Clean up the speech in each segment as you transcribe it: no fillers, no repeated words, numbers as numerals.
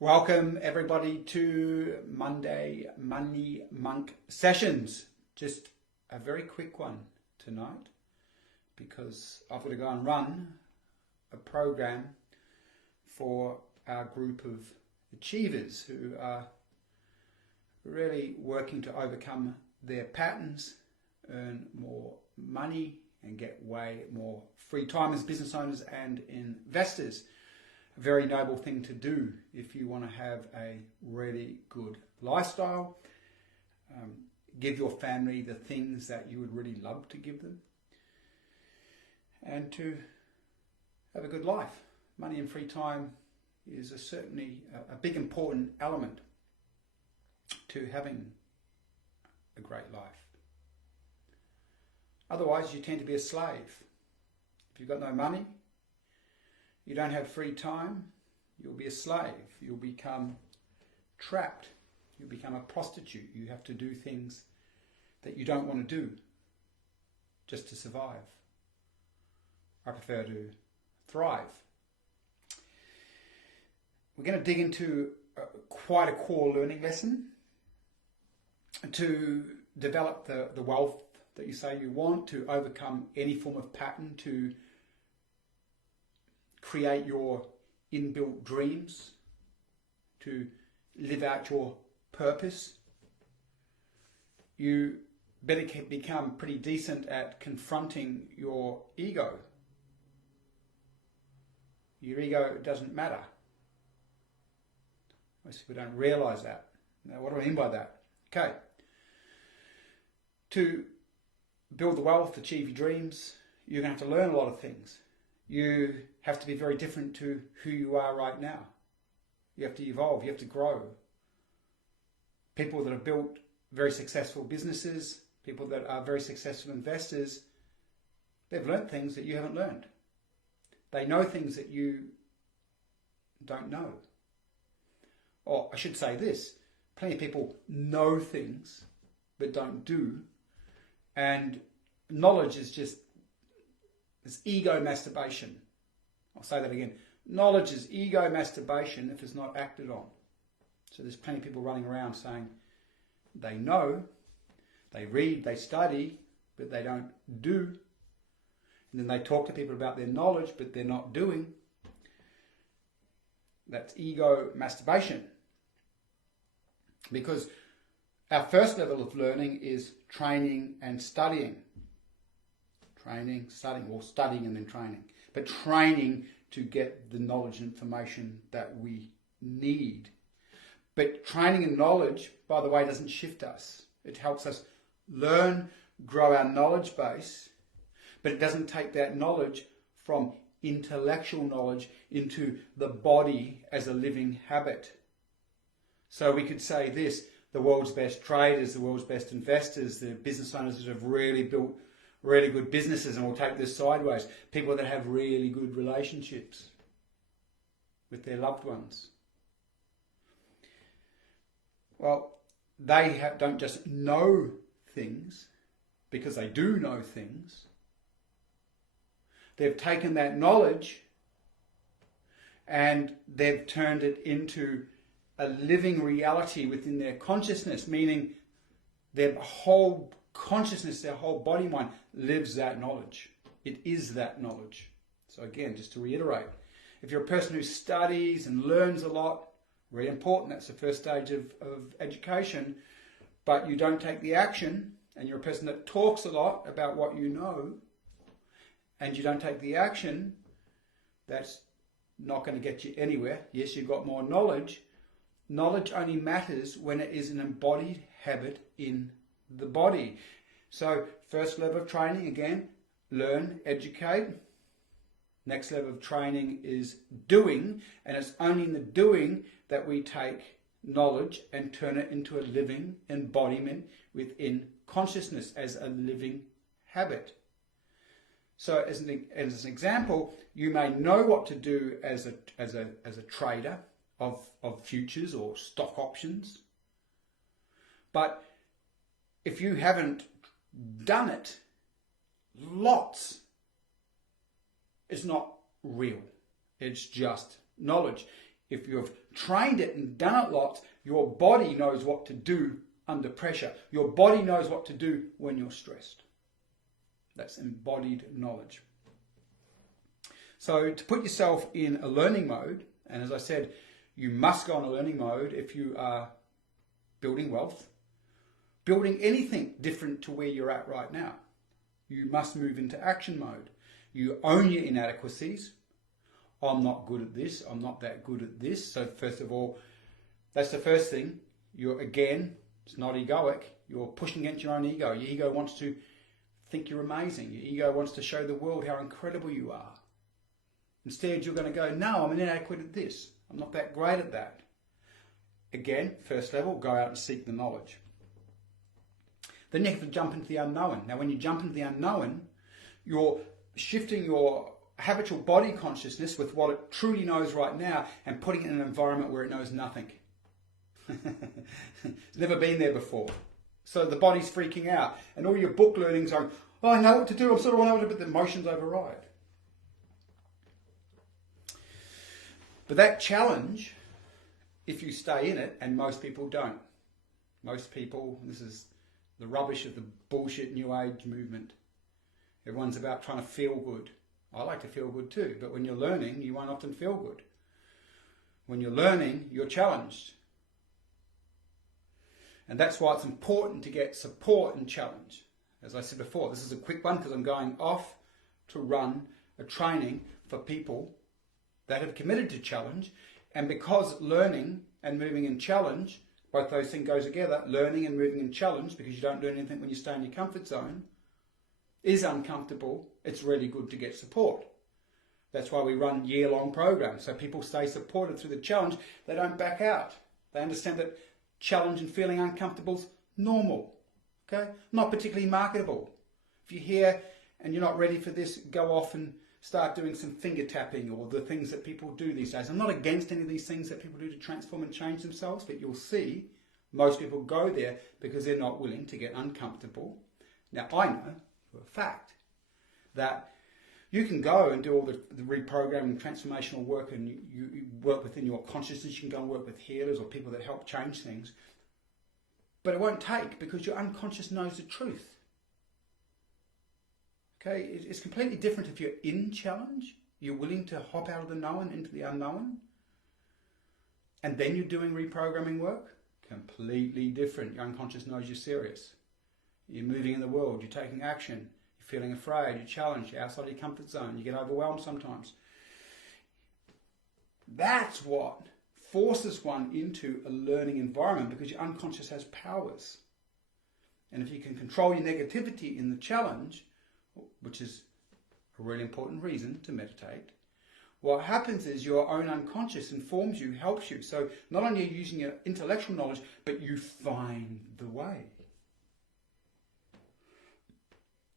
Welcome everybody to Monday Money Monk Sessions. Just a very quick one tonight because I've got to go and run a program for our group of achievers who are really working to overcome their patterns, earn more money and get way more free time as business owners and investors. A very noble thing to do if you want to have a really good lifestyle. Give your family the things that you would really love to give them, and to have a good life. Money and free time is certainly a big important element to having a great life. Otherwise, you tend to be a slave. If you've got no money, you don't have free time, you'll be a slave. You'll become trapped. You'll become a prostitute. You have to do things that you don't want to do just to survive. I prefer to thrive. We're going to dig into quite a core learning lesson to develop the wealth that you say you want, to overcome any form of pattern, to create your inbuilt dreams, to live out your purpose. You better become pretty decent at confronting your ego. Your ego doesn't matter. Most people don't realise that. Now, what do I mean by that? Okay. To build the wealth, achieve your dreams, you're going to have to learn a lot of things. You have to be very different to who you are right now. You have to evolve, you have to grow. People that have built very successful businesses, people that are very successful investors, they've learned things that you haven't learned. They know things that you don't know. Or I should say this, plenty of people know things but don't do. And knowledge is just it's ego masturbation. I'll say that again. Knowledge is ego masturbation if it's not acted on. So there's plenty of people running around saying they know, they read, they study, but they don't do. And then they talk to people about their knowledge, but they're not doing. That's ego masturbation. Because our first level of learning is training and studying. Training, studying, or studying and then training. But training to get the knowledge and information that we need. But training and knowledge, by the way, doesn't shift us. It helps us learn, grow our knowledge base, but it doesn't take that knowledge from intellectual knowledge into the body as a living habit. So we could say this, the world's best traders, the world's best investors, the business owners that have really built really good businesses, and we'll take this sideways, people that have really good relationships with their loved ones. Well, they don't just know things because they do know things. They've taken that knowledge and they've turned it into a living reality within their consciousness, meaning their whole consciousness, their whole body mind lives that knowledge. It is that knowledge. So again, just to reiterate, if you're a person who studies and learns a lot, really important, that's the first stage of education, but you don't take the action, and you're a person that talks a lot about what you know, and you don't take the action, that's not going to get you anywhere. Yes, you've got more knowledge. Knowledge only matters when it is an embodied habit in the body. So first level of training, again, learn, educate. Next level of training is doing, and it's only in the doing that we take knowledge and turn it into a living embodiment within consciousness as a living habit. So as an example, you may know what to do as a trader of futures or stock options, but if you haven't done it lots, it's not real. It's just knowledge. If you've trained it and done it lots, your body knows what to do under pressure. Your body knows what to do when you're stressed. That's embodied knowledge. So to put yourself in a learning mode, and as I said, you must go on a learning mode if you are building wealth, building anything different to where you're at right now. You must move into action mode. You own your inadequacies. I'm not good at this. I'm not that good at this. So first of all, that's the first thing. It's not egoic. You're pushing against your own ego. Your ego wants to think you're amazing. Your ego wants to show the world how incredible you are. Instead, you're going to go, no, I'm inadequate at this. I'm not that great at that. Again, first level, go out and seek the knowledge. Then you have to jump into the unknown. Now, when you jump into the unknown, you're shifting your habitual body consciousness with what it truly knows right now and putting it in an environment where it knows nothing. It's never been there before. So the body's freaking out. And all your book learning's going, oh, I know what to do. I'm sort of on it, but the emotions override. But that challenge, if you stay in it, and most people don't. Most people, this is the rubbish of the bullshit New Age movement. Everyone's about trying to feel good. I like to feel good too, but when you're learning, you won't often feel good. When you're learning, you're challenged. And that's why it's important to get support and challenge. As I said before, this is a quick one because I'm going off to run a training for people that have committed to challenge. And because learning and moving in challenge, both those things go together, learning and moving in challenge, because you don't do anything when you stay in your comfort zone, is uncomfortable, it's really good to get support. That's why we run year-long programs, so people stay supported through the challenge. They don't back out. They understand that challenge and feeling uncomfortable is normal, okay? Not particularly marketable. If you're here and you're not ready for this, go off and start doing some finger tapping or the things that people do these days. I'm not against any of these things that people do to transform and change themselves, but you'll see most people go there because they're not willing to get uncomfortable. Now, I know for a fact that you can go and do all the reprogramming, transformational work, and you work within your consciousness. You can go and work with healers or people that help change things. But it won't take, because your unconscious knows the truth. Okay, it's completely different if you're in challenge. You're willing to hop out of the known into the unknown. And then you're doing reprogramming work. Completely different. Your unconscious knows you're serious. You're moving in the world. You're taking action. You're feeling afraid. You're challenged. You're outside your comfort zone. You get overwhelmed sometimes. That's what forces one into a learning environment, because your unconscious has powers. And if you can control your negativity in the challenge, which is a really important reason to meditate, what happens is your own unconscious informs you, helps you. So not only are you using your intellectual knowledge, but you find the way.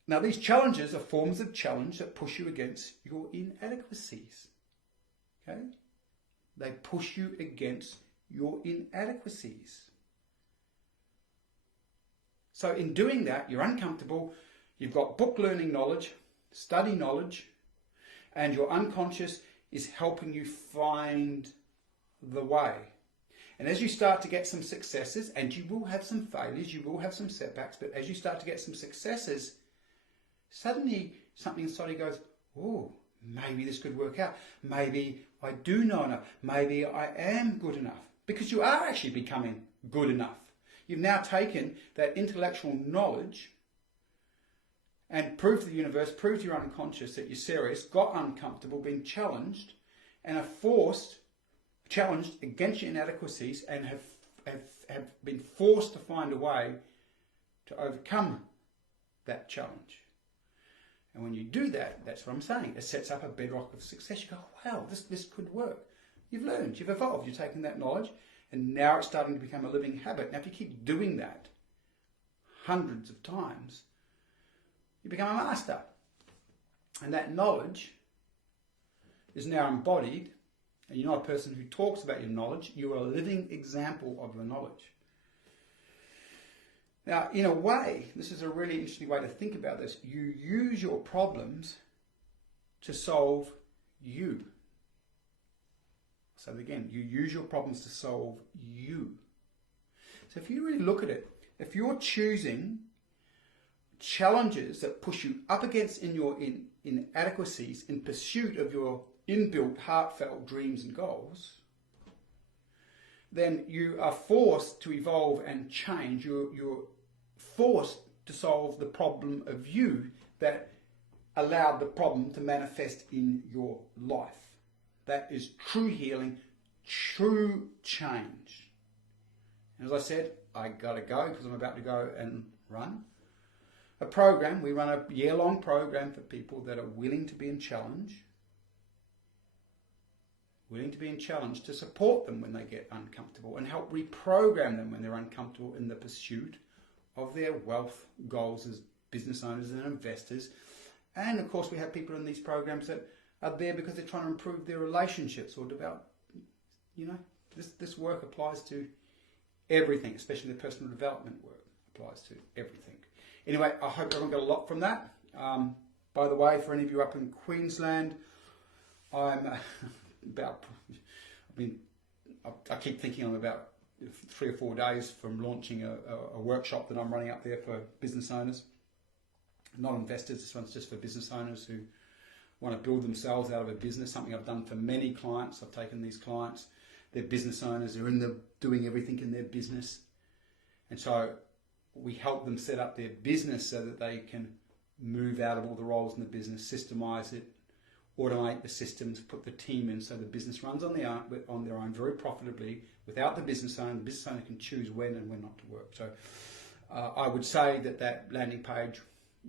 Now, these challenges are forms of challenge that push you against your inadequacies. Okay? They push you against your inadequacies. So in doing that, you're uncomfortable. You've got book learning knowledge, study knowledge, and your unconscious is helping you find the way. And as you start to get some successes, and you will have some failures, you will have some setbacks, but as you start to get some successes, suddenly something inside you goes, oh, maybe this could work out. Maybe I do know enough. Maybe I am good enough. Because you are actually becoming good enough. You've now taken that intellectual knowledge and proved to the universe, proved to your unconscious that you're serious, got uncomfortable, been challenged, and are challenged against your inadequacies, and have been forced to find a way to overcome that challenge. And when you do that, that's what I'm saying, it sets up a bedrock of success. You go, wow, this could work. You've learned, you've evolved, you've taken that knowledge, and now it's starting to become a living habit. Now, if you keep doing that hundreds of times, you become a master. And that knowledge is now embodied, and you're not a person who talks about your knowledge, you're a living example of your knowledge. Now, in a way, this is a really interesting way to think about this. You use your problems to solve you. So again, you use your problems to solve you. So if you really look at it, if you're choosing challenges that push you up against in your inadequacies in pursuit of your inbuilt heartfelt dreams and goals, then you are forced to evolve and change. You're forced to solve the problem of you that allowed the problem to manifest in your life. That is true healing, true change. And as I said, I got to go because I'm about to go and run a program. We run a year-long program for people that are willing to be in challenge, to support them when they get uncomfortable and help reprogram them when they're uncomfortable in the pursuit of their wealth goals as business owners and investors. And of course, we have people in these programs that are there because they're trying to improve their relationships or develop, this work applies to everything, especially the personal development work applies to everything. Anyway, I hope everyone got a lot from that. By the way, for any of you up in Queensland, I keep thinking I'm about 3 or 4 days from launching a workshop that I'm running up there for business owners, not investors. This one's just for business owners who want to build themselves out of a business, something I've done for many clients. I've taken these clients, they're business owners, they're doing everything in their business. And so we help them set up their business so that they can move out of all the roles in the business, systemize it, automate the systems, put the team in so the business runs on their own very profitably without the business owner. The business owner can choose when and when not to work. So I would say that landing page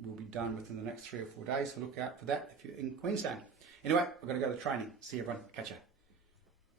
will be done within the next 3 or 4 days, so look out for that if you're in Queensland. Anyway, I've got to go to training. See you everyone. Catch ya.